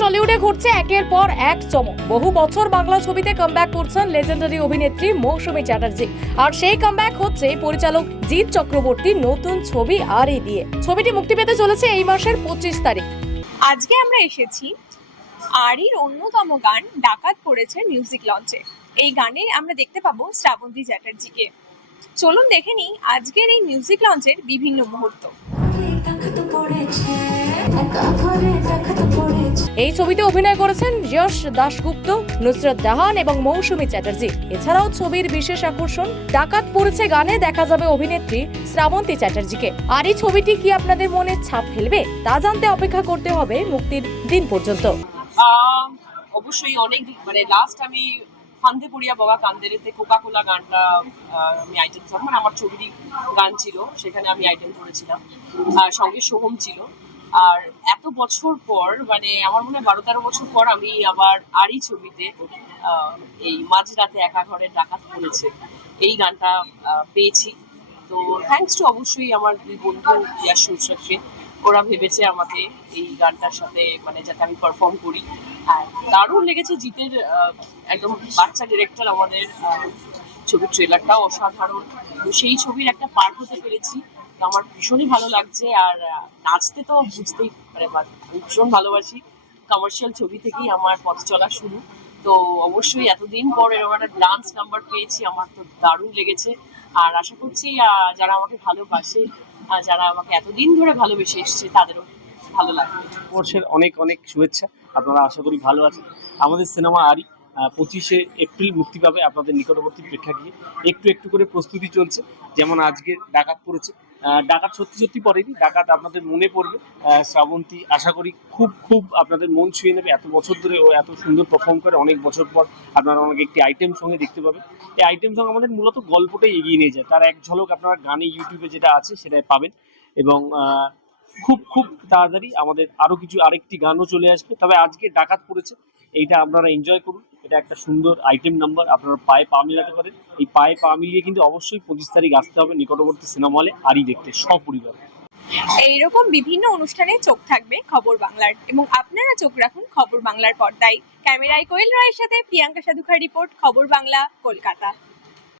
টলিউডে ঘটছে একের পর এক চমক। বহু বছর বাংলা ছবিতে কামব্যাক করছেন লেজেন্ডারি অভিনেত্রী মৌসুমী চ্যাটার্জি। আর সেই কামব্যাক হচ্ছে পরিচালক জিৎ চক্রবর্তীর নতুন ছবি আরি দিয়ে। ছবিটি মুক্তি পেতে চলেছে এই মাসের 25 তারিখ। আজকে আমরা এসেছি আরির অন্যতম গান ডাকাত পড়েছে মিউজিক লঞ্চে। এই গানে আমরা দেখতে পাবো শ্রাবন্তী চ্যাটার্জিকে। চলুন দেখে নিই আজকের এই মিউজিক লঞ্চের বিভিন্ন মুহূর্ত। এই ছবিতে অভিনয় করেছেন যশ দাশগুপ্ত, নুসরত জাহান এবং মৌসুমী চ্যাটার্জি। এছাড়াও ছবির বিশেষ আকর্ষণ ডাকাত পড়েছে গানে দেখা যাবে অভিনেত্রী শ্রাবন্তী চ্যাটার্জিকে। আর এই ছবিটি কি আপনাদের মনে ছাপ ফেলবে তা জানতে অপেক্ষা করতে হবে মুক্তির দিন পর্যন্ত। অবশ্যই অনেক লাস্ট আমি ফান্দে পড়িয়া বগা কান্দেরেতে কোকা কোলা গানটা আমি আইটেম সং আমার ছবিরই গান ছিল, সেখানে আমি আইটেম করেছিলাম। সঙ্গে সোহম ছিল। আর এত বছর পর আমার মনে হয় 12-13 বছর পর আমি আবার আরই ছবিতে এই মাঝরাতে একা ঘরে ডাকাত পড়েছে এই গানটা পেয়েছি। তো থ্যাঙ্কস টু অবশ্যই আমার দুই বন্ধু ইয়াশ নুসরাতকে। ওরা ভেবেছে আমাকে এই গানটার সাথে যাতে আমি পারফর্ম করি। আর দারুণ লেগেছে জিতের একদম বাচ্চা ডিরেক্টর, আমাদের ছবির ট্রেলারটাও অসাধারণ। তো সেই ছবির একটা পার্ট হতে পেরেছি, তো আমার ভীষণই ভালো লাগছে। আর নাচতে তো বুঝতেই আমি ভীষণ ভালোবাসি। কমার্শিয়াল ছবি থেকেই আমার পথ চলা শুরু। তো অবশ্যই এতদিন পর এরকম একটা ডান্স নাম্বার পেয়েছি, আমার তো দারুণ লেগেছে। আর আশা করছি যারা আমাকে ভালোবাসে, যারা আমাকে এতদিন ধরে ভালোবেসে এসছে, তাদেরও ভালো লাগবে। বর্ষের অনেক অনেক শুভেচ্ছা। আপনারা আশা করি ভালো আছেন। আমাদের সিনেমা আরি 25শে এপ্রিল মুক্তি পাবে আপনাদের নিকটবর্তী প্রেক্ষাগৃহে। একটু একটু করে প্রস্তুতি চলছে। যেমন আজকে ডাকাত পড়েছে, ডাকাত সত্যি সত্যি পড়েনি, ডাকাত আপনাদের মনে পড়বে। শ্রাবন্তী আশা করি খুব আপনাদের মন ছুঁয়ে নেবে। এত বছর ধরে ও এত সুন্দর পারফর্ম করে, অনেক বছর পর আপনারা আমাকে একটি আইটেম সঙ্গে দেখতে পাবেন। এই আইটেম সঙ্গে আমাদের মূলত গল্পটাই এগিয়ে নিয়ে যায়, তার এক ঝলক আপনারা গানে ইউটিউবে যেটা আছে সেটাই পাবেন। এবং খুব তাড়াতাড়ি আমাদের আরেকটি গানও চলে আসবে। তবে আজকে ডাকাত পড়েছে এইটা আপনারা এনজয় করুন। এটা একটা সুন্দর আইটেম নাম্বার, আপনারা পায়ে পা মিলাতে পারেন। এই পায়ে পা মিলিয়ে কিন্তু অবশ্যই 25 তারিখ আসতে হবে নিকটবর্তী সিনেমা হলে আরি দেখতে সপরিবার। এইরকম বিভিন্ন অনুষ্ঠানে চোখ থাকবে খবর বাংলার, এবং আপনারা চোখ রাখুন খবর বাংলার পর্দায়। ক্যামেরায় কোয়েল রায়ের সাথে প্রিয়াঙ্কা সাধুখার রিপোর্ট, খবর বাংলা, কলকাতা।